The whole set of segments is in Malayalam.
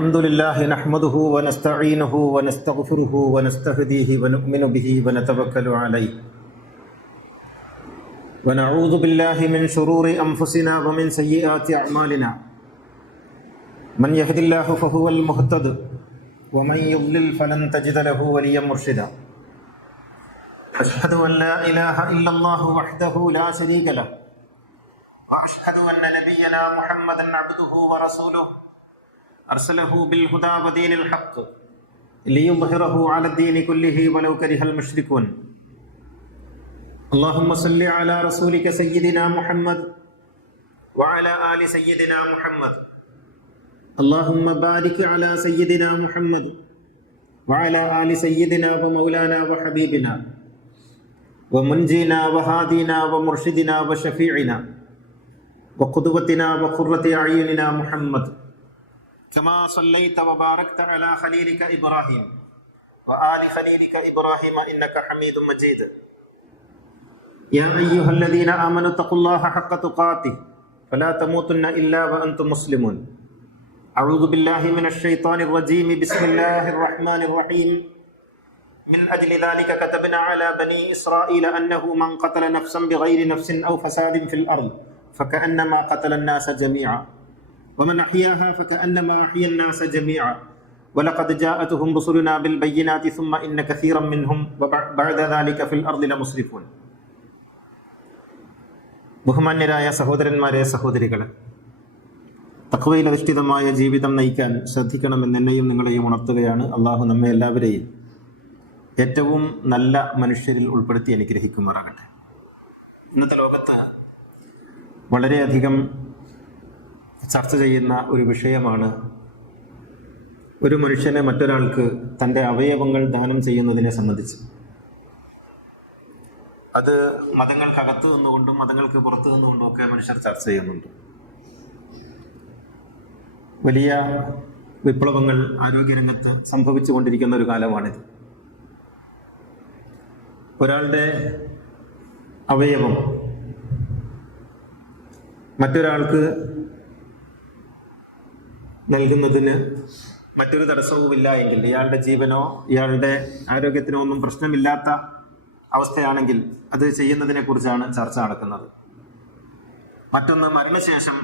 الحمد لله نحمده ونستعينه ونستغفره ونستهديه ونؤمن به ونتوكل عليه ونعوذ بالله من شرور أنفسنا ومن سيئات أعمالنا من يهد الله فهو المهتد ومن يضلل فلن تجد له وليا مرشدا أشهد أن لا إله إلا الله وحده لا شريك له وأشهد أن نبينا محمدا عبده ورسوله أرسله بالهدى ودين الحق ليظهره على الدين كله ولو كره المشركون اللهم صل على رسولك سيدنا محمد وعلى آل سيدنا محمد اللهم بارك على سيدنا محمد وعلى آل سيدنا ومولانا وحبيبنا ومنجينا وهادينا ومرشدنا وشفيعنا وقدوتنا وقرة أعيننا محمد كما صليت وباركت على خليلك إبراهيم وآل خليلك إبراهيم إنك حميد مجيد يا أيها الذين آمنوا اتقوا الله حق تقاته فلا تموتن إلا وأنتم مسلمون أعوذ بالله من الشيطان الرجيم بسم الله الرحمن الرحيم من أجل ذلك كتبنا على بني إسرائيل أنه من قتل نفسا بغير نفس أو فساد في الأرض فكأنما قتل الناس جميعا ومن أحياها فكأنما أحيا الناس جميعا ولقد جاءتهم رسلنا بالبينات ثم إن كثيرا منهم بعد ذلك في الأرض لمسرفون. ബഹുമാന്യരായ സഹോദരന്മാരെ സഹോദരികളെ, തഖ്വയിൽ അധിഷ്ഠിതമായ ജീവിതം നയിക്കാൻ ശ്രദ്ധിക്കണമെന്ന് എന്നെയും നിങ്ങളെയും ഉണർത്തുകയാണ്. അള്ളാഹു നമ്മെ എല്ലാവരെയും ഏറ്റവും നല്ല മനുഷ്യരിൽ ഉൾപ്പെടുത്തി അനുഗ്രഹിക്കുമാറാകട്ടെ. ഇന്നത്തെ ലോകത്ത് വളരെയധികം ചർച്ച ചെയ്യുന്ന ഒരു വിഷയമാണ് ഒരു മനുഷ്യനെ മറ്റൊരാൾക്ക് തൻ്റെ അവയവങ്ങൾ ദാനം ചെയ്യുന്നതിനെ സംബന്ധിച്ച്. അത് മതങ്ങൾക്കകത്ത് നിന്നുകൊണ്ടും മതങ്ങൾക്ക് പുറത്തു നിന്നുകൊണ്ടും ഒക്കെ മനുഷ്യർ ചർച്ച ചെയ്യുന്നുണ്ട്. വലിയ വിപ്ലവങ്ങൾ ആരോഗ്യരംഗത്ത് സംഭവിച്ചു കൊണ്ടിരിക്കുന്ന ഒരു കാലമാണിത്. ഒരാളുടെ അവയവം മറ്റൊരാൾക്ക് നൽകുന്നതിന് മറ്റൊരു തടസ്സവുമില്ല എങ്കിൽ, ഇയാളുടെ ജീവനോ ഇയാളുടെ ആരോഗ്യത്തിനോ ഒന്നും പ്രശ്നമില്ലാത്ത അവസ്ഥയാണെങ്കിൽ അത് ചെയ്യുന്നതിനെ കുറിച്ചാണ് ചർച്ച നടക്കുന്നത്. മറ്റൊന്ന് മരണശേഷം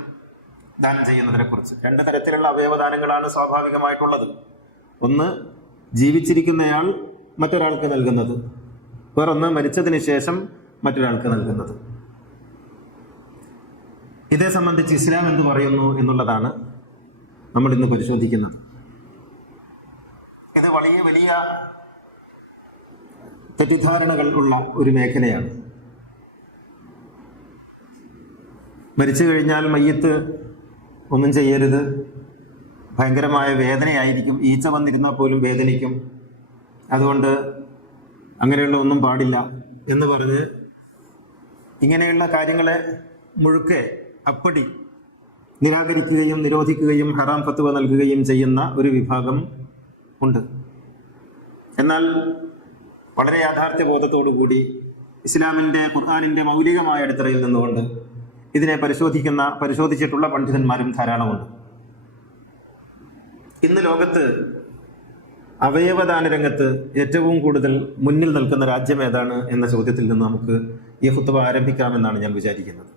ദാനം ചെയ്യുന്നതിനെ കുറിച്ച്. രണ്ട് തരത്തിലുള്ള അവയവദാനങ്ങളാണ് സ്വാഭാവികമായിട്ടുള്ളത്. ഒന്ന് ജീവിച്ചിരിക്കുന്നയാൾ മറ്റൊരാൾക്ക് നൽകുന്നത്, വേറൊന്ന് മരിച്ചതിന് ശേഷം മറ്റൊരാൾക്ക് നൽകുന്നത്. ഇതേ സംബന്ധിച്ച് ഇസ്ലാം എന്ത് പറയുന്നു എന്നുള്ളതാണ് നമ്മൾ ഇന്ന് പരിശോധിക്കുന്നത്. ഇത് വലിയ വലിയ തെറ്റിദ്ധാരണകൾ ഉള്ള ഒരു മേഖലയാണ്. മരിച്ചു കഴിഞ്ഞാൽ മയ്യത്ത് ഒന്നും ചെയ്യരുത്, ഭയങ്കരമായ വേദനയായിരിക്കും, ഈച്ച വന്നിരുന്നാൽ പോലും വേദനിക്കും, അതുകൊണ്ട് അങ്ങനെയുള്ള ഒന്നും പാടില്ല എന്ന് പറഞ്ഞ് ഇങ്ങനെയുള്ള കാര്യങ്ങളെ മുഴുക്കെ അപ്പടി നിരാകരിക്കുകയും നിരോധിക്കുകയും ഹറാം ഫത്വ നൽകുകയും ചെയ്യുന്ന ഒരു വിഭാഗം ഉണ്ട്. എന്നാൽ വളരെ യാഥാർത്ഥ്യബോധത്തോടുകൂടി ഇസ്ലാമിൻ്റെ ഖുർആനിൻ്റെ മൗലികമായ അടിത്തറയിൽ നിന്നുകൊണ്ട് ഇതിനെ പരിശോധിച്ചിട്ടുള്ള പണ്ഡിതന്മാരും ധാരാളമുണ്ട്. ഇന്ന് ലോകത്ത് അവയവദാന രംഗത്ത് ഏറ്റവും കൂടുതൽ മുന്നിൽ നിൽക്കുന്ന രാജ്യം ഏതാണ് എന്ന ചോദ്യത്തിൽ നിന്ന് നമുക്ക് ഈ ഖുത്ബ ആരംഭിക്കാമെന്നാണ് ഞാൻ വിചാരിക്കുന്നത്.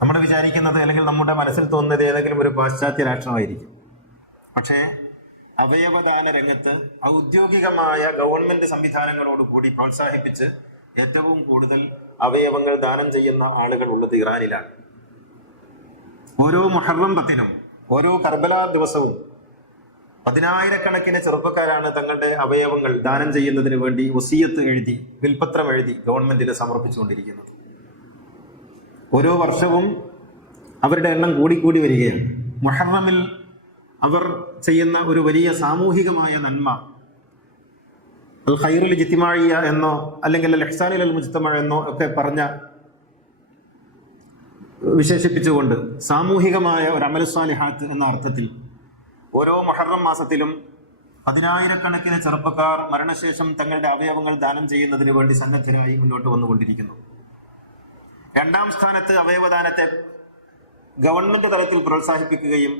നമ്മൾ വിചാരിക്കുന്നത്, അല്ലെങ്കിൽ നമ്മുടെ മനസ്സിൽ തോന്നുന്നത് ഏതെങ്കിലും ഒരു പാശ്ചാത്യ രാഷ്ട്രമായിരിക്കും. പക്ഷേ അവയവദാന രംഗത്ത് ഔദ്യോഗികമായ ഗവൺമെന്റ് സംവിധാനങ്ങളോടുകൂടി പ്രോത്സാഹിപ്പിച്ച് ഏറ്റവും കൂടുതൽ അവയവങ്ങൾ ദാനം ചെയ്യുന്ന ആളുകൾ ഉള്ളത് ഇറാനിലാണ്. ഓരോ മുഹറം 10-നും ഓരോ കർബല ദിവസവും 10,000-കണക്കിന് ചെറുപ്പക്കാരാണ് തങ്ങളുടെ അവയവങ്ങൾ ദാനം ചെയ്യുന്നതിന് വേണ്ടി വസിയത്ത് എഴുതി, വിൽപത്രം എഴുതി ഗവൺമെന്റിന് സമർപ്പിച്ചുകൊണ്ടിരിക്കുന്നത്. ഓരോ വർഷവും അവരുടെ എണ്ണം കൂടിക്കൂടി വരികയാണ്. മുഹറമിൽ അവർ ചെയ്യുന്ന ഒരു വലിയ സാമൂഹികമായ നന്മ, അൽ ഖൈറുൽ ഇജ്തിമാഇയ്യ എന്നോ അല്ലെങ്കിൽ അൽ ഇഹ്സാനുൽ മുജ്തമഅ എന്നോ ഒക്കെ വിശേഷിപ്പിച്ചുകൊണ്ട് സാമൂഹികമായ ഒരു അമൽ സ്വാലിഹാത്ത് എന്ന അർത്ഥത്തിൽ ഓരോ മുഹറം മാസത്തിലും 10,000-കണക്കിന് ചെറുപ്പക്കാർ മരണശേഷം തങ്ങളുടെ അവയവങ്ങൾ ദാനം ചെയ്യുന്നതിന് വേണ്ടി സന്നദ്ധരായി മുന്നോട്ട് വന്നുകൊണ്ടിരിക്കുന്നു. രണ്ടാം സ്ഥാനത്ത് അവയവദാനത്തെ ഗവൺമെന്റ് തലത്തിൽ പ്രോത്സാഹിപ്പിക്കുകയും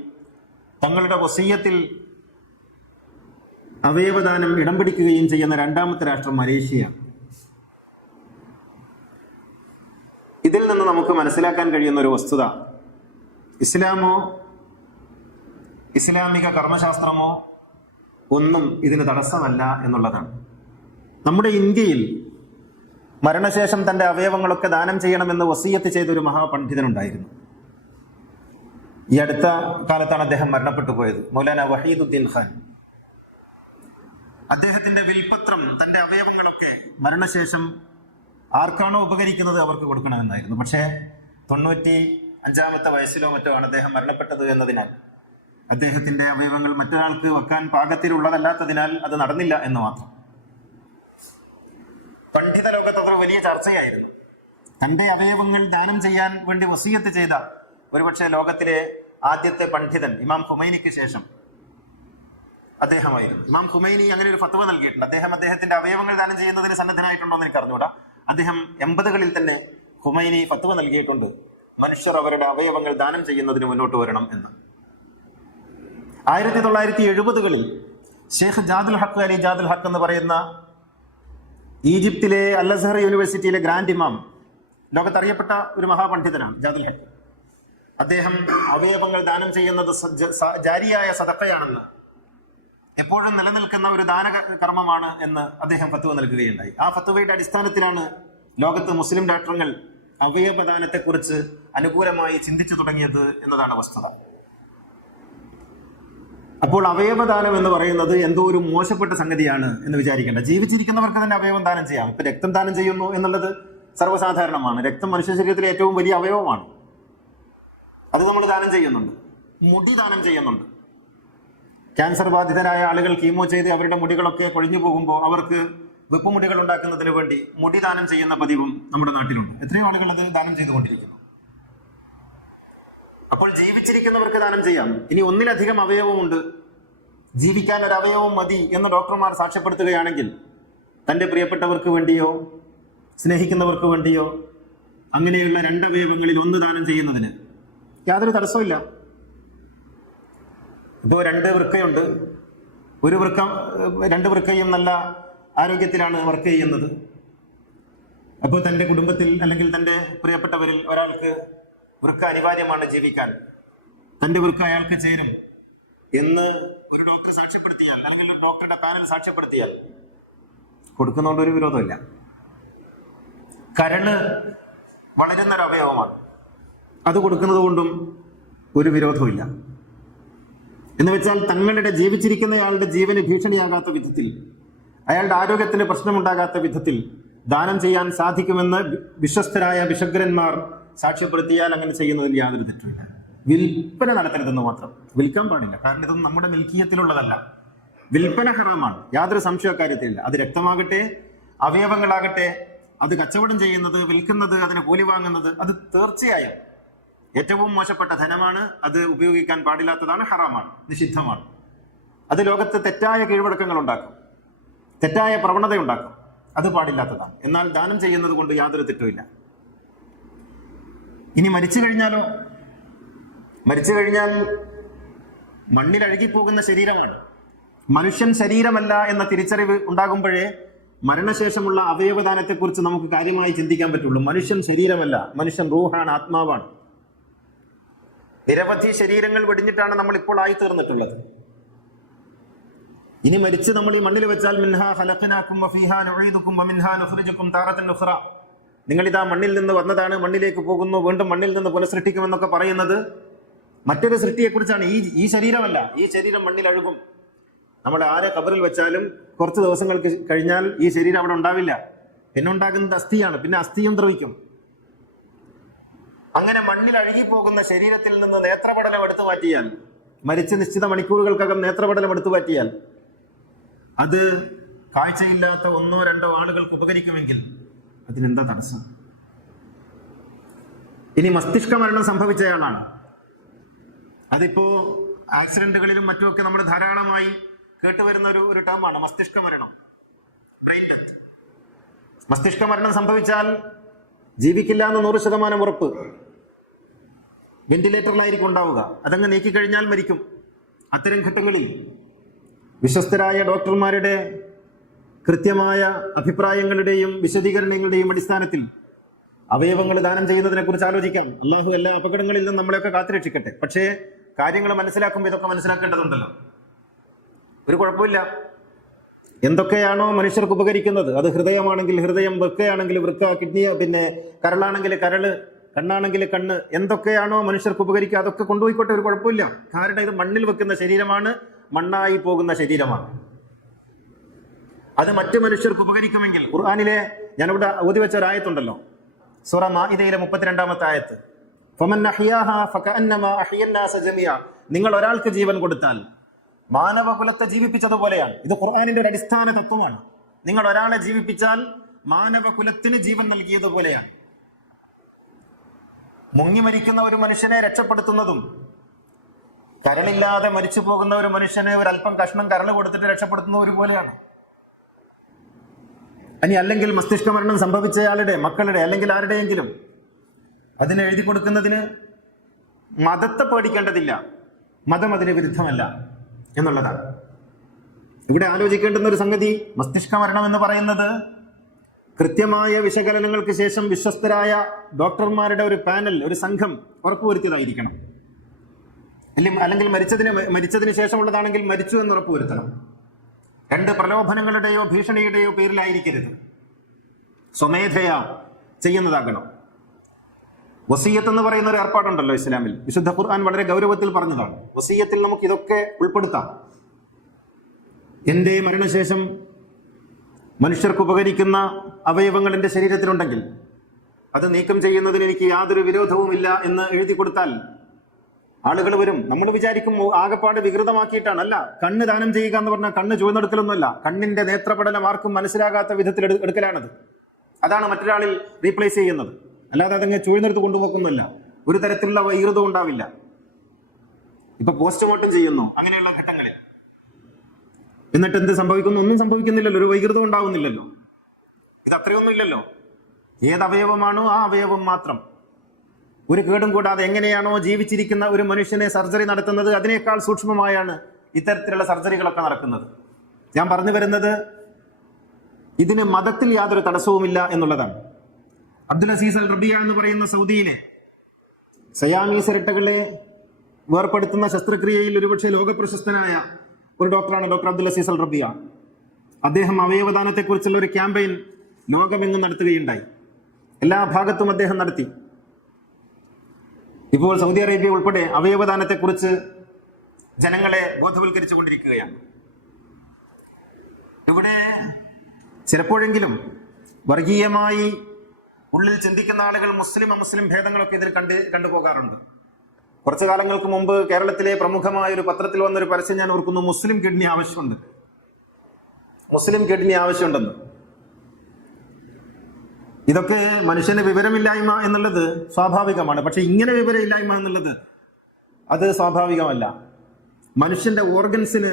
തങ്ങളുടെ വസിയ്യത്തിൽ അവയവദാനം ഇടം പിടിക്കുകയും ചെയ്യുന്ന രണ്ടാമത്തെ രാഷ്ട്രം മലേഷ്യയാണ്. ഇതിൽ നിന്ന് നമുക്ക് മനസ്സിലാക്കാൻ കഴിയുന്ന ഒരു വസ്തുത, ഇസ്ലാമോ ഇസ്ലാമിക കർമ്മശാസ്ത്രമോ ഒന്നും ഇതിന് തടസ്സമല്ല എന്നുള്ളതാണ്. നമ്മുടെ ഇന്ത്യയിൽ മരണശേഷം തൻ്റെ അവയവങ്ങളൊക്കെ ദാനം ചെയ്യണമെന്ന് വസിയ്യത്ത് ചെയ്തൊരു മഹാപണ്ഡിതനുണ്ടായിരുന്നു. ഈ അടുത്ത കാലത്താണ് അദ്ദേഹം മരണപ്പെട്ടു പോയത്, മൗലാന വഹീദുദ്ദീൻ ഖാൻ. അദ്ദേഹത്തിന്റെ വിൽപത്രം തൻ്റെ അവയവങ്ങളൊക്കെ മരണശേഷം ആർക്കാണോ ഉപകരിക്കുന്നത് അവർക്ക് കൊടുക്കണമെന്നായിരുന്നു. പക്ഷേ 95-ാമത്തെ വയസ്സിലോ മറ്റോ ആണ് അദ്ദേഹം മരണപ്പെട്ടത് എന്നതിനാൽ അദ്ദേഹത്തിന്റെ അവയവങ്ങൾ മറ്റൊരാൾക്ക് വെക്കാൻ പാകത്തിലുള്ളതല്ലാത്തതിനാൽ അത് നടന്നില്ല എന്ന് മാത്രം. പണ്ഡിത ലോകത്ത് അത്ര വലിയ ചർച്ചയായിരുന്നു. തന്റെ അവയവങ്ങൾ ദാനം ചെയ്യാൻ വേണ്ടി വസിയ്യത്ത് ചെയ്ത ഒരുപക്ഷെ ലോകത്തിലെ ആദ്യത്തെ പണ്ഡിതൻ ഇമാം ഖുമൈനിക്ക് ശേഷം അദ്ദേഹമായിരുന്നു. ഇമാം ഖുമൈനി അങ്ങനെ ഒരു ഫത്വ നൽകിയിട്ടുണ്ട്. അദ്ദേഹത്തിന്റെ അവയവങ്ങൾ ദാനം ചെയ്യുന്നതിന് സന്നദ്ധനായിട്ടുണ്ടോ എന്ന് എനിക്ക് അറിഞ്ഞൂടാ. അദ്ദേഹം 80-കളിൽ തന്നെ ഖുമൈനി ഫത്വ നൽകിയിട്ടുണ്ട്, മനുഷ്യർ അവരുടെ അവയവങ്ങൾ ദാനം ചെയ്യുന്നതിന് മുന്നോട്ട് വരണം എന്ന്. 1970-കളിൽ ഷെയ്ഖ് ജാദുൽ ഹഖ് അലി ജാദുൽ ഹഖ് എന്ന് പറയുന്ന ഈജിപ്തിലെ അൽ അസ്ഹർ യൂണിവേഴ്സിറ്റിയിലെ ഗ്രാൻഡ് ഇമാം, ലോകത്തറിയപ്പെട്ട ഒരു മഹാപണ്ഡിതനാണ് ജാദുൽ ഹഖ്. അദ്ദേഹം അവയവങ്ങൾ ദാനം ചെയ്യുന്നത് ജാരിയായ സദഖയാണെന്ന്, എപ്പോഴും നിലനിൽക്കുന്ന ഒരു ദാന കർമ്മമാണ് എന്ന് അദ്ദേഹം ഫത്വ നൽകുകയുണ്ടായി. ആ ഫത്വയുടെ അടിസ്ഥാനത്തിലാണ് ലോകത്ത് മുസ്ലിം രാഷ്ട്രങ്ങൾ അവയവദാനത്തെക്കുറിച്ച് അനുകൂലമായി ചിന്തിച്ചു തുടങ്ങിയത് എന്നതാണ് വസ്തുത. അപ്പോൾ അവയവദാനം എന്ന് പറയുന്നത് എന്തോ ഒരു മോശപ്പെട്ട സംഗതിയാണ് എന്ന് വിചാരിക്കേണ്ട. ജീവിച്ചിരിക്കുന്നവർക്ക് തന്നെ അവയവം ദാനം ചെയ്യാം. ഇപ്പൊ രക്തം ദാനം ചെയ്യുന്നു എന്നുള്ളത് സർവ്വസാധാരണമാണ്. രക്തം മനുഷ്യ ശരീരത്തിലെ ഏറ്റവും വലിയ അവയവമാണ്. അത് നമ്മൾ ദാനം ചെയ്യുന്നുണ്ട്. മുടി ദാനം ചെയ്യുന്നുണ്ട്. ക്യാൻസർ ബാധിതരായ ആളുകൾ കീമോ ചെയ്ത് അവരുടെ മുടികളൊക്കെ കൊഴിഞ്ഞു പോകുമ്പോൾ അവർക്ക് വെപ്പുമുടികൾ ഉണ്ടാക്കുന്നതിന് വേണ്ടി മുടി ദാനം ചെയ്യുന്ന പതിവും നമ്മുടെ നാട്ടിലുണ്ട്. എത്രയോ ആളുകൾ അത് ദാനം ചെയ്തുകൊണ്ടിരിക്കുന്നു. അപ്പോൾ ജീവിച്ചിരിക്കുന്നവർക്ക് ദാനം ചെയ്യാം. ഇനി ഒന്നിലധികം അവയവമുണ്ട്, ജീവിക്കാൻ ഒരു അവയവം മതി എന്ന് ഡോക്ടർമാർ സാക്ഷ്യപ്പെടുത്തുകയാണെങ്കിൽ തൻ്റെ പ്രിയപ്പെട്ടവർക്ക് വേണ്ടിയോ സ്നേഹിക്കുന്നവർക്ക് വേണ്ടിയോ അങ്ങനെയുള്ള 2 അവയവങ്ങളിൽ 1 ദാനം ചെയ്യുന്നതിന് യാതൊരു തടസ്സമില്ല. ഇപ്പോൾ 2 വൃക്കയുണ്ട്, 2 വൃക്കയും നല്ല ആരോഗ്യത്തിലാണ് വർക്ക് ചെയ്യുന്നത്. അപ്പോൾ തൻ്റെ കുടുംബത്തിൽ അല്ലെങ്കിൽ തൻ്റെ പ്രിയപ്പെട്ടവരിൽ ഒരാൾക്ക് വൃക്ക അനിവാര്യമാണ് ജീവിക്കാൻ, തൻ്റെ വൃക്ക അയാൾക്ക് ചേരും എന്ന് ഒരു ഡോക്ടർ സാക്ഷ്യപ്പെടുത്തിയാൽ അല്ലെങ്കിൽ ഒരു ഡോക്ടറുടെ പാനൽ സാക്ഷ്യപ്പെടുത്തിയാൽ കൊടുക്കുന്നതുകൊണ്ട് ഒരു വിരോധമില്ല. കരള് വളരുന്നൊരു അവയവമാണ്, അത് കൊടുക്കുന്നത് കൊണ്ടും ഒരു വിരോധമില്ല. എന്ന് വെച്ചാൽ തങ്ങളുടെ ജീവിച്ചിരിക്കുന്നയാളുടെ ജീവന് ഭീഷണിയാകാത്ത വിധത്തിൽ, അയാളുടെ ആരോഗ്യത്തിന് പ്രശ്നമുണ്ടാകാത്ത വിധത്തിൽ ദാനം ചെയ്യാൻ സാധിക്കുമെന്ന് വിശ്വസ്തരായ വിശഗ്രന്മാർ സാക്ഷ്യപ്പെടുത്തിയാൽ അങ്ങനെ ചെയ്യുന്നതിൽ യാതൊരു തെറ്റുമില്ല. വിൽപ്പന നടത്തരുതെന്ന് മാത്രം. വിൽക്കാൻ പാടില്ല, കാരണം ഇതൊന്നും നമ്മുടെ മിൽക്കിയത്തിലുള്ളതല്ല. വിൽപ്പന ഹറാമാണ്, യാതൊരു സംശയക്കാര്യത്തിലില്ല. അത് രക്തമാകട്ടെ അവയവങ്ങളാകട്ടെ, അത് കച്ചവടം ചെയ്യുന്നത്, വിൽക്കുന്നത്, അതിന് കൂലി വാങ്ങുന്നത്, അത് തീർച്ചയായും ഏറ്റവും മോശപ്പെട്ട ധനമാണ്. അത് ഉപയോഗിക്കാൻ പാടില്ലാത്തതാണ്, ഹറാമാണ്, നിഷിദ്ധമാണ്. അത് ലോകത്ത് തെറ്റായ കീഴ്വഴക്കങ്ങൾ ഉണ്ടാക്കും, തെറ്റായ പ്രവണത ഉണ്ടാക്കും. അത് പാടില്ലാത്തതാണ്. എന്നാൽ ദാനം ചെയ്യുന്നത് കൊണ്ട് യാതൊരു തെറ്റുമില്ല. ഇനി മരിച്ചു കഴിഞ്ഞാലോ? മരിച്ചു കഴിഞ്ഞാൽ മണ്ണിൽ അഴുകിപ്പോകുന്ന ശരീരമാണ്. മനുഷ്യൻ ശരീരമല്ല എന്ന തിരിച്ചറിവ് ഉണ്ടാകുമ്പോഴേ മരണശേഷമുള്ള അവയവദാനത്തെക്കുറിച്ച് നമുക്ക് കാര്യമായി ചിന്തിക്കാൻ പറ്റുള്ളൂ. മനുഷ്യൻ ശരീരമല്ല, മനുഷ്യൻ റൂഹാണ്, ആത്മാവാണ്. നിരവധി ശരീരങ്ങൾ വെടിഞ്ഞിട്ടാണ് നമ്മൾ ഇപ്പോൾ ആയിത്തീർന്നിട്ടുള്ളത്. ഇനി മരിച്ച് നമ്മൾ ഈ മണ്ണിൽ വെച്ചാൽ മിൻഹാ ഖലഖനാകും വഫീഹാ നുഈദുകും വമിൻഹാ നുഖ്രിജുകും താറത്തൻ ഉഖ്റ, നിങ്ങളിതാ മണ്ണിൽ നിന്ന് വന്നതാണ്, മണ്ണിലേക്ക് പോകുന്നു, വീണ്ടും മണ്ണിൽ നിന്ന് പുനഃസൃഷ്ടിക്കുമെന്നൊക്കെ പറയുന്നത് മറ്റൊരു സൃഷ്ടിയെക്കുറിച്ചാണ്. ഈ ശരീരമല്ല. ഈ ശരീരം മണ്ണിൽ അഴുകും. നമ്മൾ ആരെ ഖബറിൽ വെച്ചാലും കുറച്ച് ദിവസങ്ങൾക്ക് കഴിഞ്ഞാൽ ഈ ശരീരം അവിടെ ഉണ്ടാവില്ല. പിന്നെ ഉണ്ടാകുന്നത് അസ്ഥിയാണ്. പിന്നെ അസ്ഥിയും ദ്രവിക്കും. അങ്ങനെ മണ്ണിൽ അഴുകിപ്പോകുന്ന ശരീരത്തിൽ നിന്ന് നേത്രപടലം എടുത്തു മാറ്റിയാൽ, മരിച്ച നിശ്ചിത മണിക്കൂറുകൾക്കകം നേത്രപടലം എടുത്തു മാറ്റിയാൽ അത് കാഴ്ചയില്ലാത്ത 1-2 ആളുകൾക്ക് ഉപകരിക്കുമെങ്കിൽ അതിനെന്താ തടസ്സം? ഇനി മസ്തിഷ്ക മരണം സംഭവിച്ചയാളാണ്. അതിപ്പോ ആക്സിഡന്റുകളിലും മറ്റുമൊക്കെ നമ്മൾ ധാരാളമായി കേട്ടുവരുന്ന ഒരു ടേമാണ് മസ്തിഷ്ക മരണം, ബ്രെയിൻ ഡെത്ത്. മസ്തിഷ്ക മരണം സംഭവിച്ചാൽ ജീവിക്കില്ല എന്ന് 100% ഉറപ്പ്. വെന്റിലേറ്ററിലായിരിക്കും ഉണ്ടാവുക. അതങ്ങ് നീക്കിക്കഴിഞ്ഞാൽ മരിക്കും. അത്തരം ഘട്ടങ്ങളിൽ വിശ്വസ്തരായ ഡോക്ടർമാരുടെ കൃത്യമായ അഭിപ്രായങ്ങളുടെയും വിശദീകരണങ്ങളുടെയും അടിസ്ഥാനത്തിൽ അവയവങ്ങൾ ദാനം ചെയ്യുന്നതിനെ കുറിച്ച് ആലോചിക്കാം. അള്ളാഹു എല്ലാ അപകടങ്ങളിൽ നിന്നും നമ്മളെയൊക്കെ കാത്തുരക്ഷിക്കട്ടെ. പക്ഷേ കാര്യങ്ങൾ മനസ്സിലാക്കുമ്പോൾ ഇതൊക്കെ മനസ്സിലാക്കേണ്ടതുണ്ടല്ലോ. ഒരു കുഴപ്പമില്ല. എന്തൊക്കെയാണോ മനുഷ്യർക്ക് ഉപകരിക്കുന്നത്, അത് ഹൃദയമാണെങ്കിൽ ഹൃദയം, വൃക്കയാണെങ്കിൽ വൃക്ക, കിഡ്നി, പിന്നെ കരളാണെങ്കിൽ കരള്, കണ്ണാണെങ്കിൽ കണ്ണ്, എന്തൊക്കെയാണോ മനുഷ്യർക്ക് ഉപകരിക്കുക അതൊക്കെ കൊണ്ടുപോയിക്കോട്ടെ, ഒരു കുഴപ്പമില്ല. കാരണം ഇത് മണ്ണിൽ വെക്കുന്ന ശരീരമാണ്, മണ്ണായി പോകുന്ന ശരീരമാണ്. അത് മറ്റു മനുഷ്യർക്ക് ഉപകരിക്കുമെങ്കിൽ ഖുർആനിലെ ഞാനിവിടെ ഓതി വെച്ച ഒരു ആയത്തുണ്ടല്ലോ, സൂറ മാഇദയിലെ 32-ാമത്തെ ആയത്ത്, ഫമൻ അഹ്യാഹാ ഫകഅന്നമാ അഹ്യന്നാസ ജമിഅ, നിങ്ങൾ ഒരാൾക്ക് ജീവൻ കൊടുത്താൽ മാനവകുലത്തെ ജീവിപ്പിച്ചതുപോലെയാണ്. ഇത് ഖുർആനിന്റെ ഒരു അടിസ്ഥാന തത്വമാണ്. നിങ്ങൾ ഒരാളെ ജീവിപ്പിച്ചാൽ മാനവകുലത്തിന് ജീവൻ നൽകിയതുപോലെയാണ്. മുങ്ങി മരിക്കുന്ന ഒരു മനുഷ്യനെ രക്ഷപ്പെടുത്തുന്നതും കരളില്ലാതെ മരിച്ചു പോകുന്ന ഒരു മനുഷ്യനെ ഒരല്പം കഷ്ണം കരള് കൊടുത്തിട്ട് രക്ഷപ്പെടുത്തുന്ന ഒരുപോലെയാണ്. ഇനി അല്ലെങ്കിൽ മസ്തിഷ്ക മരണം സംഭവിച്ചയാളുടെ മക്കളുടെ അല്ലെങ്കിൽ ആരുടെയെങ്കിലും അതിന് എഴുതി കൊടുക്കുന്നതിന് മതത്തെ പേടിക്കേണ്ടതില്ല. മതം അതിന് വിരുദ്ധമല്ല എന്നുള്ളതാണ് ഇവിടെ ആലോചിക്കേണ്ടുന്ന ഒരു സംഗതി. മസ്തിഷ്ക മരണം എന്ന് പറയുന്നത് കൃത്യമായ വിശകലനങ്ങൾക്ക് ശേഷം വിശ്വസ്തരായ ഡോക്ടർമാരുടെ ഒരു പാനൽ, ഒരു സംഘം ഉറപ്പുവരുത്തിയതായിരിക്കണം. അല്ലെങ്കിൽ മരിച്ചതിന് ശേഷമുള്ളതാണെങ്കിൽ മരിച്ചു എന്ന് ഉറപ്പുവരുത്തണം. രണ്ട് പ്രലോഭനങ്ങളുടെയോ ഭീഷണിയുടെയോ പേരിലായിരിക്കരുത്, സ്വമേധയാ ചെയ്യുന്നതാകണം. വസീയത്ത് എന്ന് പറയുന്ന ഒരു ഏർപ്പാടുണ്ടല്ലോ ഇസ്ലാമിൽ, വിശുദ്ധ ഖുർആൻ വളരെ ഗൗരവത്തിൽ പറഞ്ഞതാണ്. വസീയത്തിൽ നമുക്ക് ഇതൊക്കെ ഉൾപ്പെടുത്താം. എൻ്റെ മരണശേഷം മനുഷ്യർക്ക് ഉപകരിക്കുന്ന അവയവങ്ങൾ എൻ്റെ ശരീരത്തിലുണ്ടെങ്കിൽ അത് നീക്കം ചെയ്യുന്നതിന് എനിക്ക് യാതൊരു വിരോധവുമില്ല എന്ന് എഴുതി കൊടുത്താൽ ആളുകൾ വരും. നമ്മൾ വിചാരിക്കും ആകപ്പാട് വികൃതമാക്കിയിട്ടാണ്. അല്ല, കണ്ണ് ദാനം ചെയ്യുക എന്ന് പറഞ്ഞാൽ കണ്ണ് ചുവന്നെടുക്കലൊന്നുമല്ല, കണ്ണിന്റെ നേത്രപടലം ആർക്കും മനസ്സിലാകാത്ത വിധത്തിൽ എടുക്കലാണത്. അതാണ് മറ്റൊരാളിൽ റീപ്ലേസ് ചെയ്യുന്നത്. അല്ലാതെ അതങ്ങ് ചുവന്നെടുത്ത് കൊണ്ടുപോക്കുന്നില്ല. ഒരു തരത്തിലുള്ള വൈകൃതവും ഉണ്ടാവില്ല. ഇപ്പൊ പോസ്റ്റ്മോർട്ടം ചെയ്യുന്നു അങ്ങനെയുള്ള ഘട്ടങ്ങളിൽ, എന്നിട്ട് എന്ത് സംഭവിക്കുന്നു? ഒന്നും സംഭവിക്കുന്നില്ലല്ലോ, ഒരു വൈകൃതം ഉണ്ടാവുന്നില്ലല്ലോ. ഇത് അത്രയൊന്നും ഇല്ലല്ലോ. ഏത് അവയവമാണോ ആ അവയവം മാത്രം, ഒരു കേടും കൂടാതെ എങ്ങനെയാണോ ജീവിച്ചിരിക്കുന്ന ഒരു മനുഷ്യനെ സർജറി നടത്തുന്നത് അതിനേക്കാൾ സൂക്ഷ്മമായാണ് ഇത്തരത്തിലുള്ള സർജറികളൊക്കെ നടക്കുന്നത്. ഞാൻ പറഞ്ഞു വരുന്നത് ഇതിന് മതത്തിൽ യാതൊരു തടസ്സവുമില്ല എന്നുള്ളതാണ്. അബ്ദുൽ അസീസ് അൽ റബിയ എന്ന് പറയുന്ന സൗദിയിലെ സയാമീസ് ഇരട്ടകളെ വേർപ്പെടുത്തുന്ന ശസ്ത്രക്രിയയിൽ ഒരുപക്ഷെ ലോകപ്രശസ്തനായ ഒരു ഡോക്ടറാണ് ഡോക്ടർ അബ്ദുൽ അസീസ് അൽ റബിയ. അദ്ദേഹം അവയവദാനത്തെക്കുറിച്ചുള്ള ഒരു ക്യാമ്പയിൻ ലോകമെങ്ങും നടത്തുകയുണ്ടായി. എല്ലാ ഭാഗത്തും അദ്ദേഹം നടത്തി. ഇപ്പോൾ സൗദി അറേബ്യ ഉൾപ്പെടെ അവയവദാനത്തെക്കുറിച്ച് ജനങ്ങളെ ബോധവൽക്കരിച്ചു കൊണ്ടിരിക്കുകയാണ്. ഇവിടെ ചിലപ്പോഴെങ്കിലും വർഗീയമായി ഉള്ളിൽ ചിന്തിക്കുന്ന ആളുകൾ മുസ്ലിം അമുസ്ലിം ഭേദങ്ങളൊക്കെ ഇതിൽ കണ്ടുപോകാറുണ്ട്. കുറച്ചു കാലങ്ങൾക്ക് മുമ്പ് കേരളത്തിലെ പ്രമുഖമായ ഒരു പത്രത്തിൽ വന്നൊരു പരസ്യം ഞാൻ ഓർക്കുന്നു, മുസ്ലിം കിഡ്നി ആവശ്യമുണ്ട്, മുസ്ലിം കിഡ്നി ആവശ്യമുണ്ടെന്ന്. ഇതൊക്കെ മനുഷ്യന് വിവരമില്ലായ്മ എന്നുള്ളത് സ്വാഭാവികമാണ്. പക്ഷെ ഇങ്ങനെ വിവരമില്ലായ്മ എന്നുള്ളത് അത് സ്വാഭാവികമല്ല. മനുഷ്യന്റെ ഓർഗൻസിന്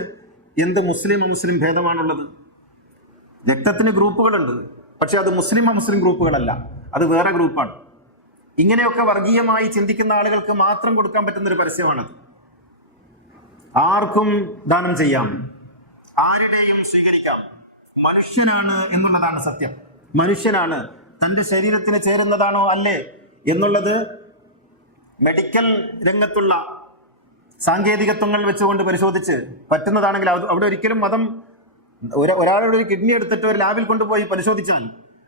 എന്ത് മുസ്ലിം അമുസ്ലിം ഭേദമാണുള്ളത്? രക്തത്തിന് ഗ്രൂപ്പുകളുണ്ട്, പക്ഷെ അത് മുസ്ലിം അമുസ്ലിം ഗ്രൂപ്പുകളല്ല, അത് വേറെ ഗ്രൂപ്പാണ്. ഇങ്ങനെയൊക്കെ വർഗീയമായി ചിന്തിക്കുന്ന ആളുകൾക്ക് മാത്രം കൊടുക്കാൻ പറ്റുന്ന ഒരു പരസ്യമാണത്. ആർക്കും ദാനം ചെയ്യാം, ആരുടെയും സ്വീകരിക്കാം. മനുഷ്യനാണ് എന്നുള്ളതാണ് സത്യം. മനുഷ്യനാണ്, തന്റെ ശരീരത്തിന് ചേരുന്നതാണോ അല്ലേ എന്നുള്ളത് മെഡിക്കൽ രംഗത്തുള്ള സാങ്കേതികത്വങ്ങൾ വെച്ചുകൊണ്ട് പരിശോധിച്ച് പറ്റുന്നതാണെങ്കിൽ അവിടെ ഒരിക്കലും മതം ഒരാളുടെ ഒരു കിഡ്നി എടുത്തിട്ട് ഒരു ലാബിൽ കൊണ്ടുപോയി പരിശോധിച്ചാൽ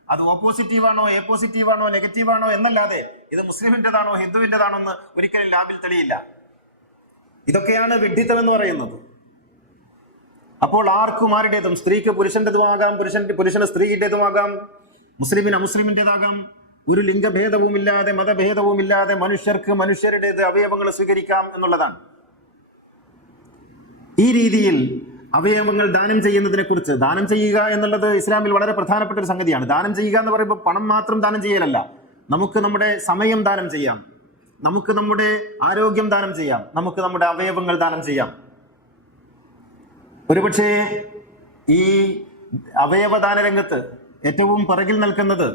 അത് ഓ പോസിറ്റീവാണോ എ പോസിറ്റീവാണോ നെഗറ്റീവാണോ എന്നല്ലാതെ ഇത് മുസ്ലിമിൻ്റെതാണോ ഹിന്ദുവിൻ്റെതാണോ എന്ന് ഒരിക്കലും ലാബിൽ തെളിയില്ല. ഇതൊക്കെയാണ് വിഡ്ഢിത്തം എന്ന് പറയുന്നത്. അപ്പോൾ ആർക്കും ആരുടേതും, സ്ത്രീക്ക് പുരുഷൻ്റെതുമാകാം, പുരുഷന് സ്ത്രീയുടേതുമാകാം, മുസ്ലിമിന് അമുസ്ലിമിൻ്റെതാകാം. ഒരു ലിംഗഭേദവുമില്ലാതെ മതഭേദവുമില്ലാതെ മനുഷ്യർക്ക് മനുഷ്യരുടേത് അവയവങ്ങൾ സ്വീകരിക്കാം എന്നുള്ളതാണ്. ഈ രീതിയിൽ അവയവങ്ങൾ ദാനം ചെയ്യുന്നതിനെ കുറിച്ച്, ദാനം ചെയ്യുക എന്നുള്ളത് ഇസ്ലാമിൽ വളരെ പ്രധാനപ്പെട്ട ഒരു സംഗതിയാണ്. ദാനം ചെയ്യുക എന്ന് പറയുമ്പോൾ പണം മാത്രം ദാനം ചെയ്യലല്ല. നമുക്ക് നമ്മുടെ സമയം ദാനം ചെയ്യാം, നമുക്ക് നമ്മുടെ ആരോഗ്യം ദാനം ചെയ്യാം, നമുക്ക് നമ്മുടെ അവയവങ്ങൾ ദാനം ചെയ്യാം. ഒരുപക്ഷെ ഈ അവയവദാന രംഗത്ത് ഏറ്റവും പിറകിൽ നിൽക്കുന്നത്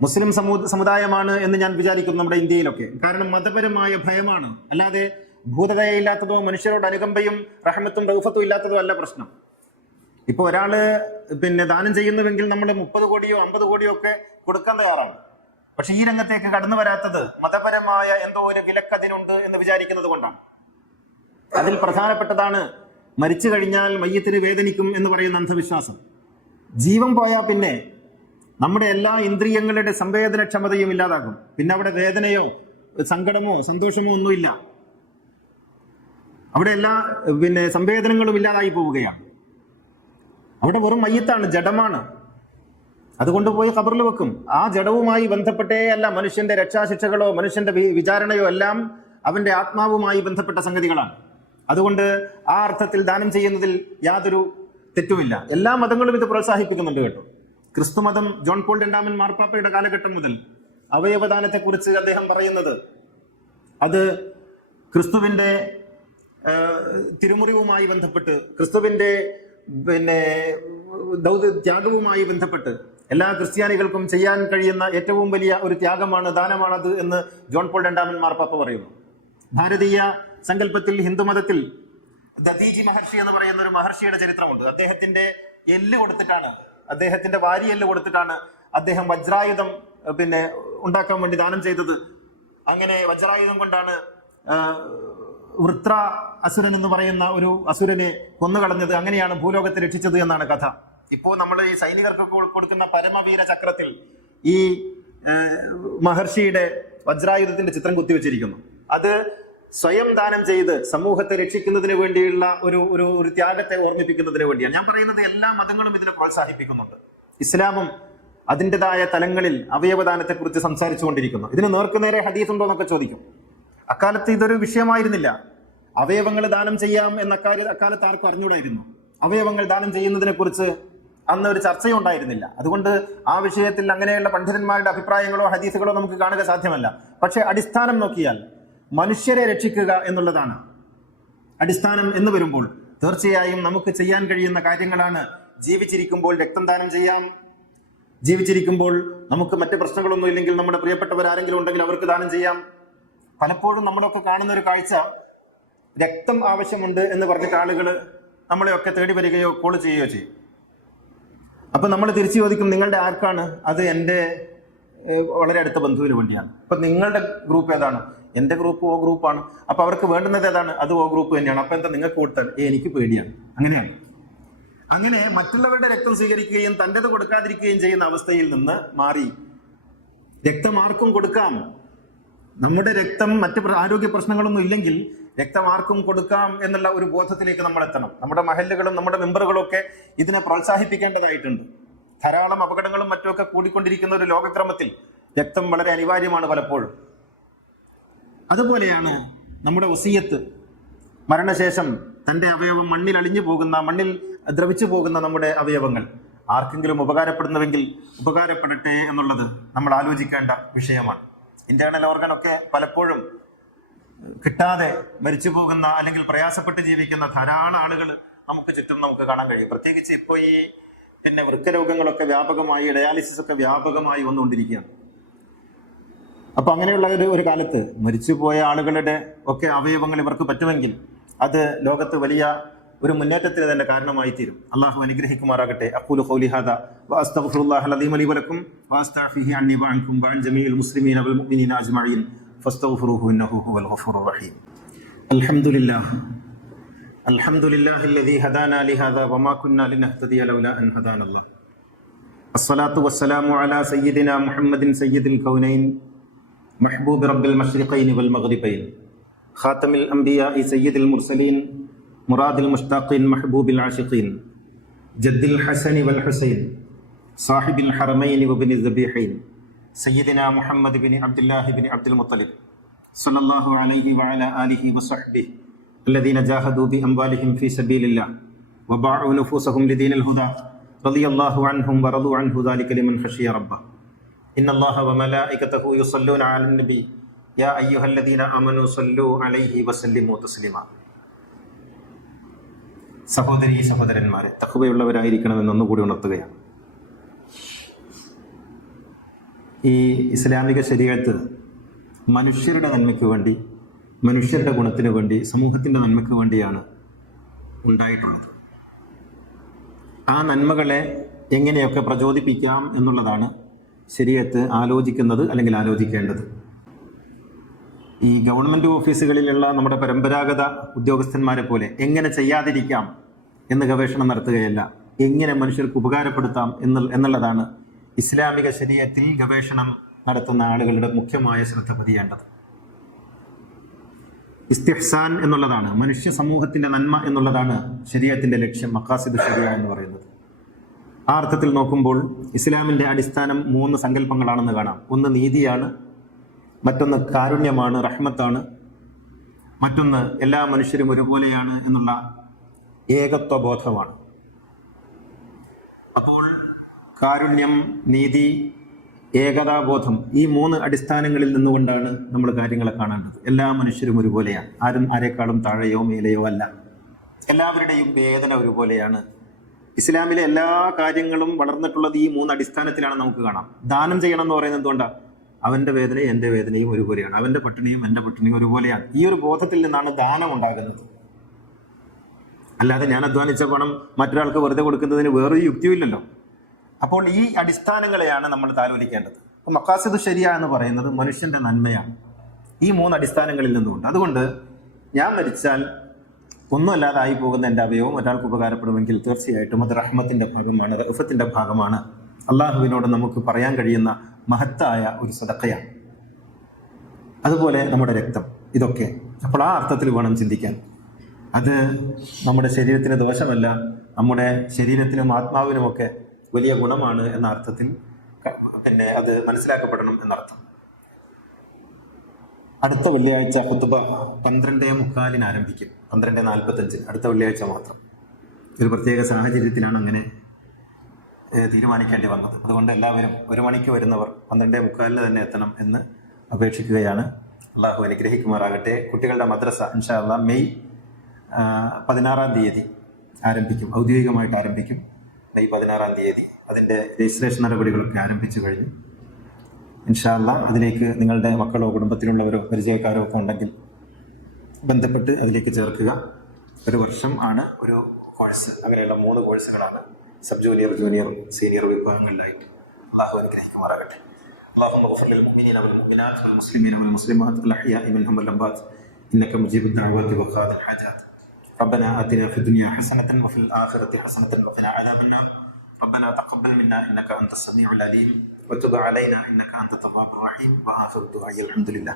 മുസ്ലിം സമുദായമാണ് എന്ന് ഞാൻ വിചാരിക്കുന്നു, നമ്മുടെ ഇന്ത്യയിലൊക്കെ. കാരണം മതപരമായ ഭയമാണ്, അല്ലാതെ ഭൂതദയയില്ലാത്തതോ മനുഷ്യരോട് അനുകമ്പയും റഹ്മത്തും റൗഫത്തും ഇല്ലാത്തതോ അല്ല പ്രശ്നം. ഇപ്പൊ ഒരാള് ദാനം ചെയ്യുന്നുവെങ്കിൽ നമ്മൾ 30 കോടിയോ 50 കോടിയോ ഒക്കെ കൊടുക്കാൻ തയ്യാറാണ്. പക്ഷെ ഈ രംഗത്തേക്ക് കടന്നു വരാത്തത് മതപരമായ എന്തോ ഒരു വിലക്കതിനുണ്ട് എന്ന് വിചാരിക്കുന്നത് കൊണ്ടാണ്. അതിൽ പ്രധാനപ്പെട്ടതാണ് മരിച്ചു കഴിഞ്ഞാൽ മയ്യത്തിന് വേദനിക്കും എന്ന് പറയുന്ന അന്ധവിശ്വാസം. ജീവൻ പോയാൽ പിന്നെ നമ്മുടെ എല്ലാ ഇന്ദ്രിയങ്ങളുടെ സംവേദനക്ഷമതയും ഇല്ലാതാകും. പിന്നെ അവിടെ വേദനയോ സങ്കടമോ സന്തോഷമോ ഒന്നുമില്ല. അവിടെ എല്ലാ സംവേദനങ്ങളും ഇല്ലാതായി പോവുകയാണ്. അവിടെ വെറും മയ്യത്താണ്, ജഡമാണ്. അതുകൊണ്ട് പോയി ഖബറിൽ വെക്കും. ആ ജഡവുമായി ബന്ധപ്പെട്ടേ അല്ല മനുഷ്യന്റെ രക്ഷാശിക്ഷകളോ മനുഷ്യന്റെ വിചാരണയോ എല്ലാം അവന്റെ ആത്മാവുമായി ബന്ധപ്പെട്ട സംഗതികളാണ്. അതുകൊണ്ട് ആ അർത്ഥത്തിൽ ദാനം ചെയ്യുന്നതിൽ യാതൊരു തെറ്റുമില്ല. എല്ലാ മതങ്ങളും ഇത് പ്രോത്സാഹിപ്പിക്കുന്നുണ്ട് കേട്ടോ. ക്രിസ്തുമതം ജോൺ പോൾ രണ്ടാമൻ മാർപ്പാപ്പയുടെ കാലഘട്ടം മുതൽ അവയവദാനത്തെക്കുറിച്ച് അദ്ദേഹം പറയുന്നത് അത് ക്രിസ്തുവിന്റെ തിരുമുറിവുമായി ബന്ധപ്പെട്ട്, ക്രിസ്തുവിന്റെ ത്യാഗവുമായി ബന്ധപ്പെട്ട് എല്ലാ ക്രിസ്ത്യാനികൾക്കും ചെയ്യാൻ കഴിയുന്ന ഏറ്റവും വലിയ ഒരു ത്യാഗമാണ്, ദാനമാണത് എന്ന് ജോൺ പോൾ രണ്ടാമൻ മാർപ്പാപ്പ പറയുന്നു. ഭാരതീയ സങ്കല്പത്തിൽ ഹിന്ദുമതത്തിൽ ദധീജി മഹർഷി എന്ന് പറയുന്ന ഒരു മഹർഷിയുടെ ചരിത്രമുണ്ട്. അദ്ദേഹത്തിന്റെ എല്ല് കൊടുത്തിട്ടാണ്, അദ്ദേഹത്തിന്റെ വാരി എല്ല് കൊടുത്തിട്ടാണ് അദ്ദേഹം വജ്രായുധം ഉണ്ടാക്കാൻ വേണ്ടി ദാനം ചെയ്തത്. അങ്ങനെ വജ്രായുധം കൊണ്ടാണ് വൃത്ര അസുരൻ എന്ന് പറയുന്ന ഒരു അസുരനെ കൊന്നുകളഞ്ഞത്. അങ്ങനെയാണ് ഭൂലോകത്തെ രക്ഷിച്ചത് എന്നാണ് കഥ. ഇപ്പോ നമ്മൾ ഈ സൈനികർക്ക് കൊടുക്കുന്ന പരമവീര ചക്രത്തിൽ ഈ മഹർഷിയുടെ വജ്രായുധത്തിന്റെ ചിത്രം കുത്തിവെച്ചിരിക്കുന്നു. അത് സ്വയം ദാനം ചെയ്ത് സമൂഹത്തെ രക്ഷിക്കുന്നതിന് വേണ്ടിയുള്ള ഒരു ത്യാഗത്തെ ഓർമ്മിപ്പിക്കുന്നതിന് വേണ്ടിയാണ്. ഞാൻ പറയുന്നത് എല്ലാ മതങ്ങളും ഇതിനെ പ്രോത്സാഹിപ്പിക്കുന്നുണ്ട്. ഇസ്ലാമും അതിൻ്റെതായ തലങ്ങളിൽ അവയവദാനത്തെക്കുറിച്ച് സംസാരിച്ചു കൊണ്ടിരിക്കുന്നു. ഇതിന് നേർക്കുനേരെ ഹദീസ് ഉണ്ടോ എന്നൊക്കെ ചോദിക്കും. അക്കാലത്ത് ഇതൊരു വിഷയമായിരുന്നില്ല. അവയവങ്ങൾ ദാനം ചെയ്യാം എന്ന അക്കാലത്ത് ആർക്കും അറിഞ്ഞൂടായിരുന്നു. അവയവങ്ങൾ ദാനം ചെയ്യുന്നതിനെ കുറിച്ച് അന്ന് ഒരു ചർച്ചയും ഉണ്ടായിരുന്നില്ല. അതുകൊണ്ട് ആ വിഷയത്തിൽ അങ്ങനെയുള്ള പണ്ഡിതന്മാരുടെ അഭിപ്രായങ്ങളോ ഹദീസുകളോ നമുക്ക് കാണുക സാധ്യമല്ല. പക്ഷെ അടിസ്ഥാനം നോക്കിയാൽ മനുഷ്യരെ രക്ഷിക്കുക എന്നുള്ളതാണ് അടിസ്ഥാനം എന്ന് വരുമ്പോൾ തീർച്ചയായും നമുക്ക് ചെയ്യാൻ കഴിയുന്ന കാര്യങ്ങളാണ്. ജീവിച്ചിരിക്കുമ്പോൾ രക്തം ദാനം ചെയ്യാം. ജീവിച്ചിരിക്കുമ്പോൾ നമുക്ക് മറ്റ് പ്രശ്നങ്ങളൊന്നും ഇല്ലെങ്കിൽ നമ്മുടെ പ്രിയപ്പെട്ടവർ ആരെങ്കിലും ഉണ്ടെങ്കിൽ അവർക്ക് ദാനം ചെയ്യാം. പലപ്പോഴും നമ്മളൊക്കെ കാണുന്ന ഒരു കാഴ്ച, രക്തം ആവശ്യമുണ്ട് എന്ന് പറഞ്ഞിട്ട് ആളുകൾ നമ്മളെയൊക്കെ തേടി വരികയോ കോൾ ചെയ്യുകയോ ചെയ്യും. അപ്പൊ നമ്മൾ തിരിച്ചു ചോദിക്കും, നിങ്ങളുടെ ആർക്കാണ്? അത് എൻ്റെ വളരെ അടുത്ത ബന്ധുവിന് വേണ്ടിയാണ്. അപ്പൊ നിങ്ങളുടെ ഗ്രൂപ്പ് ഏതാണ്? എൻ്റെ ഗ്രൂപ്പ് ഓ ഗ്രൂപ്പാണ്. അപ്പൊ അവർക്ക് വേണ്ടുന്നത് ഏതാണ്? അത് ഓ ഗ്രൂപ്പ് തന്നെയാണ്. അപ്പൊ എന്താ നിങ്ങൾക്ക് കൊടുത്താൽ എനിക്ക് പേടിയാണ്. അങ്ങനെയാണ്. അങ്ങനെ മറ്റുള്ളവരുടെ രക്തം സ്വീകരിക്കുകയും തൻ്റെത് കൊടുക്കാതിരിക്കുകയും ചെയ്യുന്ന അവസ്ഥയിൽ നിന്ന് മാറി രക്തം ആർക്കും കൊടുക്കാം, നമ്മുടെ രക്തം മറ്റ് ആരോഗ്യ പ്രശ്നങ്ങളൊന്നും ഇല്ലെങ്കിൽ രക്തം ആർക്കും കൊടുക്കാം എന്നുള്ള ഒരു ബോധത്തിലേക്ക് നമ്മൾ എത്തണം. നമ്മുടെ മഹല്ലുകളും നമ്മുടെ മെമ്പറുകളും ഒക്കെ ഇതിനെ പ്രോത്സാഹിപ്പിക്കേണ്ടതായിട്ടുണ്ട്. ധാരാളം അപകടങ്ങളും മറ്റുമൊക്കെ കൂടിക്കൊണ്ടിരിക്കുന്ന ഒരു ലോകക്രമത്തിൽ രക്തം വളരെ അനിവാര്യമാണ് പലപ്പോഴും. അതുപോലെയാണ് നമ്മുടെ വസിയത്ത്. മരണശേഷം തൻ്റെ അവയവം മണ്ണിൽ അളിഞ്ഞു പോകുന്ന, മണ്ണിൽ ദ്രവിച്ചു പോകുന്ന നമ്മുടെ അവയവങ്ങൾ ആർക്കെങ്കിലും ഉപകാരപ്പെടുന്നുവെങ്കിൽ ഉപകാരപ്പെടട്ടെ എന്നുള്ളത് നമ്മൾ ആലോചിക്കേണ്ട വിഷയമാണ്. ഇന്റേണൽ ഓർഗൻ ഒക്കെ പലപ്പോഴും കിട്ടാതെ മരിച്ചു പോകുന്ന അല്ലെങ്കിൽ പ്രയാസപ്പെട്ട് ജീവിക്കുന്ന ധാരാളം ആളുകൾ നമുക്ക് ചുറ്റും നമുക്ക് കാണാൻ കഴിയും. പ്രത്യേകിച്ച് ഇപ്പോൾ ഈ വൃക്കരോഗങ്ങളൊക്കെ വ്യാപകമായി, ഡയാലിസിസ് ഒക്കെ വ്യാപകമായി വന്നുകൊണ്ടിരിക്കുകയാണ്. അപ്പൊ അങ്ങനെയുള്ള ഒരു കാലത്ത് മരിച്ചുപോയ ആളുകളുടെ ഒക്കെ അവയവങ്ങൾ ഇവർക്ക് പറ്റുമെങ്കിൽ അത് ലോകത്ത് വലിയ ഒരു മുന്നേറ്റത്തിന് തന്നെ കാരണമായി തീരും. അള്ളാഹു അനുഗ്രഹിക്കുമാറാകട്ടെ. അഖൂലു ഖൗലി ഹാദാ വഅസ്തഗ്ഫിറുല്ലാഹൽ അദീം ലി വലക്കും വഅസ്തഗ്ഫിറുഹു അന്നി വഅൻകും വഅൻ ജമീഇൽ മുസ്ലിമീന വൽ മുഅ്മിനീന അജ്മഈൻ ഫസ്തഗ്ഫിറുഹു ഇന്നഹു ഹുവൽ ഗഫൂറുർ റഹീം. അൽഹംദുലില്ലാഹ് അൽഹംദുലില്ലാഹില്ലദീ ഹദാനാ ലിഹാദാ വമാ കുന്നാ ലിനഹ്തദിയ ലൗലാ അൻ ഹദാനല്ലാഹ്. അസ്സലാത്തു വസ്സലാമു അലാ സയ്യിദിനാ മുഹമ്മദിൻ സയ്യിദിൽ കൗനൈൻ മഹ്ബൂബി റബ്ബിൽ മശ്രിഖൈൻ വൽ മഗ്രിബൈൻ ഖാതമിൽ അംബിയാഇ സയ്യിദിൽ മുർസലീൻ മുറാദിൽ മുഷ്താഖീൻ മഹ്ബൂബിൽ ആശിഖീൻ ജദ്ദിൽ ഹസനി വൽ ഹുസൈൻ സാഹിബിൽ ഹറമൈൻ വബിനി ദബീഹൈൻ സയ്യിദിനാ മുഹമ്മദ് ബിൻ അബ്ദുല്ലാഹി ബിൻ അബ്ദുൽ മുത്തലിബ് സല്ലല്ലാഹു അലൈഹി വഅലാ ആലിഹി വസഹ്ബിഹി الذين جاهدوا بأموالهم في سبيل الله وباعوا نفوسهم لدين الهدى رضي الله عنهم ورضوا عنه ذلك لمن خشي ربه إن الله وملائكته يصلون على النبي يا أيها الذين آمنوا صلوا عليه وسلموا تسليما. സഹോദരീ സഹോദരന്മാരെ, തഖ്വയുള്ളവരായിരിക്കണമെന്ന് ഒന്നുകൂടി ഉണർത്തുകയാണ്. ഈ ഇസ്ലാമിക ശരീഅത്ത് മനുഷ്യരുടെ നന്മയ്ക്ക് വേണ്ടി മനുഷ്യരുടെ ഗുണത്തിന് വേണ്ടി, സമൂഹത്തിൻ്റെ നന്മയ്ക്ക് വേണ്ടിയാണ് ഉണ്ടായിട്ടുള്ളത്. ആ നന്മകളെ എങ്ങനെയൊക്കെ പ്രചോദിപ്പിക്കാം എന്നുള്ളതാണ് ശരീഅത്ത് ആലോചിക്കുന്നത്, അല്ലെങ്കിൽ ആലോചിക്കേണ്ടത്. ഈ ഗവൺമെൻറ് ഓഫീസുകളിലുള്ള നമ്മുടെ പരമ്പരാഗത ഉദ്യോഗസ്ഥന്മാരെ പോലെ എങ്ങനെ ചെയ്യാതിരിക്കാം എന്ന് ഗവേഷണം നടത്തുകയല്ല, എങ്ങനെ മനുഷ്യർക്ക് ഉപകാരപ്പെടുത്താം എന്നുള്ളതാണ് ഇസ്ലാമിക ശരീഅത്തിൽ ഗവേഷണം നടത്തുന്ന ആളുകളുടെ മുഖ്യമായ ശ്രദ്ധ പതിയേണ്ടത്. ഇസ്തിഹ്സാൻ എന്നുള്ളതാണ്, മനുഷ്യ സമൂഹത്തിന്റെ നന്മ എന്നുള്ളതാണ് ശരീഅത്തിന്റെ ലക്ഷ്യം, മഖാസിദ് ശരിയ എന്ന് പറയുന്നത്. ആ അർത്ഥത്തിൽ നോക്കുമ്പോൾ ഇസ്ലാമിന്റെ അടിസ്ഥാനം 3 സങ്കല്പങ്ങളാണെന്ന് കാണാം. ഒന്ന് നീതിയാണ്, മറ്റൊന്ന് കാരുണ്യമാണ്, റഹ്മത്താണ്, മറ്റൊന്ന് എല്ലാ മനുഷ്യരും ഒരുപോലെയാണ് എന്നുള്ള ഏകത്വബോധമാണ്. അപ്പോൾ കാരുണ്യം, നീതി, ഏകതാബോധം, ഈ 3 അടിസ്ഥാനങ്ങളിൽ നിന്നുകൊണ്ടാണ് നമ്മൾ കാര്യങ്ങളെ കാണേണ്ടത്. എല്ലാ മനുഷ്യരും ഒരുപോലെയാണ്, ആരും ആരെക്കാളും താഴെയോ മേലെയോ അല്ല, എല്ലാവരുടെയും വേദന ഒരുപോലെയാണ്. ഇസ്ലാമിലെ എല്ലാ കാര്യങ്ങളും വളർന്നിട്ടുള്ളത് ഈ 3 അടിസ്ഥാനത്തിലാണ് നമുക്ക് കാണാം. ദാനം ചെയ്യണം എന്ന് പറയുന്നത് എന്തുകൊണ്ടാണ്? അവൻ്റെ വേദനയും എൻ്റെ വേദനയും ഒരുപോലെയാണ്, അവൻ്റെ പട്ടിണിയും എൻ്റെ പട്ടിണിയും ഒരുപോലെയാണ്. ഈ ഒരു ബോധത്തിൽ നിന്നാണ് ദാനം ഉണ്ടാകുന്നത്. അല്ലാതെ ഞാൻ അധ്വാനിച്ച പണം മറ്റൊരാൾക്ക് വെറുതെ കൊടുക്കുന്നതിന് വേറൊരു യുക്തിയുമില്ലല്ലോ. അപ്പോൾ ഈ അടിസ്ഥാനങ്ങളെയാണ് നമ്മൾ താലോലിക്കേണ്ടത്. അപ്പോൾ മഖാസിദ് ശരിയ എന്ന് പറയുന്നത് മനുഷ്യന്റെ നന്മയാണ്, ഈ 3 അടിസ്ഥാനങ്ങളിൽ നിന്നുകൊണ്ട്. അതുകൊണ്ട് ഞാൻ മരിച്ചാൽ ഒന്നുമല്ലാതായി പോകുന്ന എൻ്റെ അവയവം ഒരാൾക്ക് ഉപകാരപ്പെടുമെങ്കിൽ തീർച്ചയായിട്ടും അത് റഹ്മത്തിന്റെ ഭാഗമാണ്, റഅഫത്തിന്റെ ഭാഗമാണ്, അള്ളാഹുവിനോട് നമുക്ക് പറയാൻ കഴിയുന്ന മഹത്തായ ഒരു സദഖയാണ്. അതുപോലെ നമ്മുടെ രക്തം, ഇതൊക്കെ അപ്പോൾ ആ അർത്ഥത്തിൽ വേണം ചിന്തിക്കാൻ. അത് നമ്മുടെ ശരീരത്തിന് ദോഷമല്ല, നമ്മുടെ ശരീരത്തിനും ആത്മാവിനുമൊക്കെ വലിയ ഗുണമാണ് എന്ന അർത്ഥത്തിൽ പിന്നെ അത് മനസ്സിലാക്കപ്പെടണം എന്നർത്ഥം. അടുത്ത വെള്ളിയാഴ്ച ഖുത്ബ 12:45 ആരംഭിക്കും, 12:45, അടുത്ത വെള്ളിയാഴ്ച മാത്രം. ഒരു പ്രത്യേക സാഹചര്യത്തിലാണ് അങ്ങനെ തീരുമാനിക്കേണ്ടി വന്നത്. അതുകൊണ്ട് എല്ലാവരും 1 മണിക്ക് വരുന്നവർ 12:45 തന്നെ എത്തണം എന്ന് അപേക്ഷിക്കുകയാണ്. അള്ളാഹു അനുഗ്രഹിക്കുമാറാകട്ടെ. കുട്ടികളുടെ മദ്രസ ഇൻഷാ അല്ലാഹ് മെയ് 16-ാം തീയതി ആരംഭിക്കും, ഔദ്യോഗികമായിട്ട് ആരംഭിക്കും. മെയ് 16-ാം തീയതി അതിൻ്റെ രജിസ്ട്രേഷൻ നടപടികളൊക്കെ ആരംഭിച്ചു കഴിഞ്ഞു. ഇൻഷാ അല്ലാഹ് അതിലേക്ക് നിങ്ങളുടെ മക്കളോ കുടുംബത്തിലുള്ളവരോ പരിചയക്കാരോ ഒക്കെ ഉണ്ടെങ്കിൽ ബന്ധപ്പെട്ട് അതിലേക്ക് ചേർക്കുക. 1 വർഷം ആണ് ഒരു കോഴ്സ്. അങ്ങനെയുള്ള 3 കോഴ്സുകളാണ്, സബ് ജൂനിയർ, ജൂനിയർ, സീനിയർ വിഭാഗങ്ങളിലായിട്ട്. അള്ളാഹു അനുഗ്രഹിക്കുമാറാകട്ടെ. اللهم اغفر للمؤمنين والمؤمنات والمسلمين والمسلمات الأحياء منهم والأموات إنك مجيب الدعوات وقاضي الحاجات. ربنا آتنا في الدنيا حسنة وفي الآخرة حسنة وقنا عذاب النار. ربنا تقبل منا إنك أنت السميع العليم وتب علينا إنك أنت التواب الرحيم. وآخر الدعاء الحمد لله.